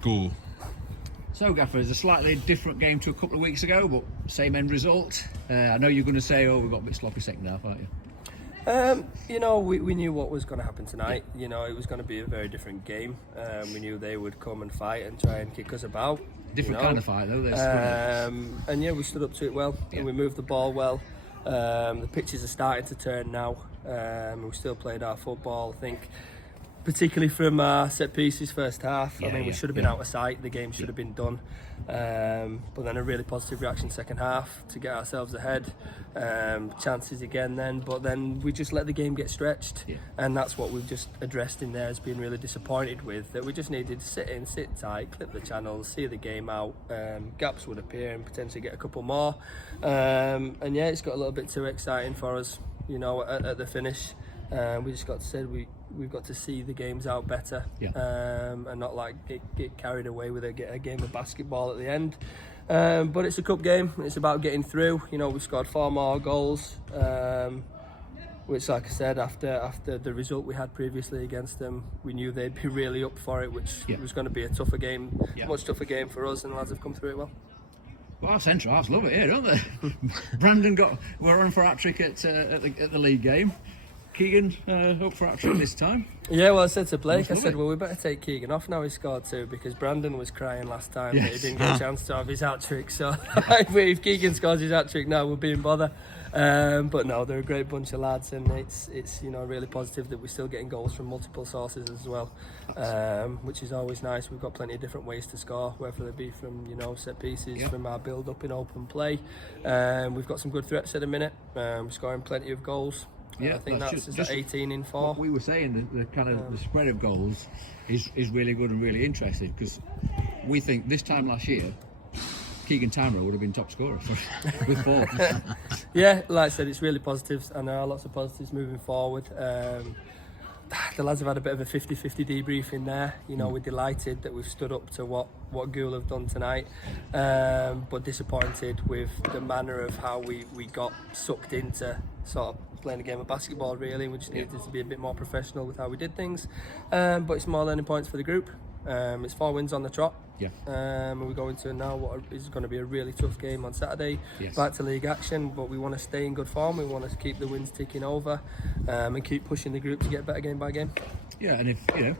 Goole. So, Gaffer, it's a slightly different game to a couple of weeks ago, but same end result. I know you're going to say, we got a bit sloppy second half, aren't you? We knew what was going to happen tonight. You know, it was going to be a very different game. We knew they would come and fight and try and kick us about. Different kind of fight, though. And yeah, we stood up to it well, and we moved the ball well. The pitches are starting to turn now. We still played our football, I think, particularly from set pieces first half. We should have been out of sight. The game should have been done. But then a really positive reaction second half to get ourselves ahead. Chances again then, but then we just let the game get stretched. And that's what we've just addressed in there as being really disappointed with, that we just needed to sit tight, clip the channels, see the game out. Gaps would appear and potentially get a couple more. And yeah, it's got a little bit too exciting for us, you know, at the finish. We just got to say we've got to see the games out better, and not like get carried away with a game of basketball at the end. But it's a cup game. It's about getting through. You know, we scored 4 more goals, which, like I said, after the result we had previously against them, we knew they'd be really up for it, which was going to be a tougher game, much tougher game for us, and the lads have come through it well. Well, our centre halves love it here, don't they? Brandon we're on for a hat-trick at the league game. Keegan up for hat-trick this time. Yeah, well, I said to Blake, I said, well, we better take Keegan off now he scored 2, because Brandon was crying last time that he didn't get a chance to have his hat-trick. So if Keegan scores his hat-trick now, we'll be in bother. But no, they're a great bunch of lads, and it's you know, really positive that we're still getting goals from multiple sources as well, which is always nice. We've got plenty of different ways to score, whether they be from, you know, set pieces, from our build-up in open play. We've got some good threats at the minute. We're scoring plenty of goals. I think that's just 18 in 4. What we were saying, the kind of the spread of goals is really good and really interesting, because we think this time last year Keegan Tamra would have been top scorer with 4. Yeah, like I said, it's really positive, and there are lots of positives moving forward. The lads have had a bit of a 50-50 debrief in there. You know, we're delighted that we've stood up to what Goole have done tonight, but disappointed with the manner of how we got sucked into sort of playing a game of basketball, really. We just needed to be a bit more professional with how we did things, but it's more learning points for the group. It's 4 wins on the trot, and we're going to now what is going to be a really tough game on Saturday. Back to league action, but we want to stay in good form. We want to keep the wins ticking over, and keep pushing the group to get better game by game. Yeah, and if you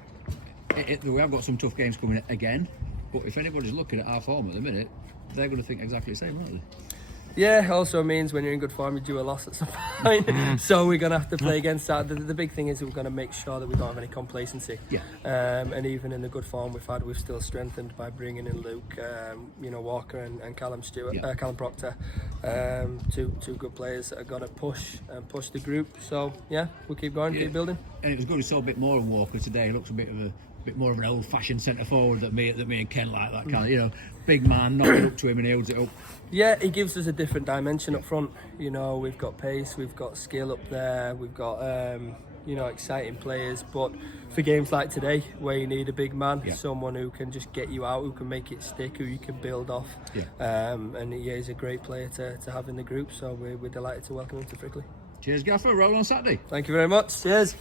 know, we have got some tough games coming again, but if anybody's looking at our form at the minute, they're going to think exactly the same, aren't they? Yeah, also means when you're in good form, you do a loss at some point. So we're going to have to play against that. The big thing is we're going to make sure that we don't have any complacency. And even in the good form we've still strengthened by bringing in Luke, Walker and Callum Proctor, 2 good players that are going to push the group. So yeah, we'll keep going, keep building. And it was good we saw a bit more of Walker today. He looks a bit more of an old-fashioned centre forward that me and Ken like, that kind of, you know, big man, knock it up to him and he holds it up. Yeah, he gives us a different dimension up front. You know, we've got pace, we've got skill up there, we've got exciting players. But for games like today, where you need a big man, someone who can just get you out, who can make it stick, who you can build off. And he's a great player to have in the group. So we're delighted to welcome him to Frickley. Cheers, Gaffer. Roll on Saturday. Thank you very much. Cheers.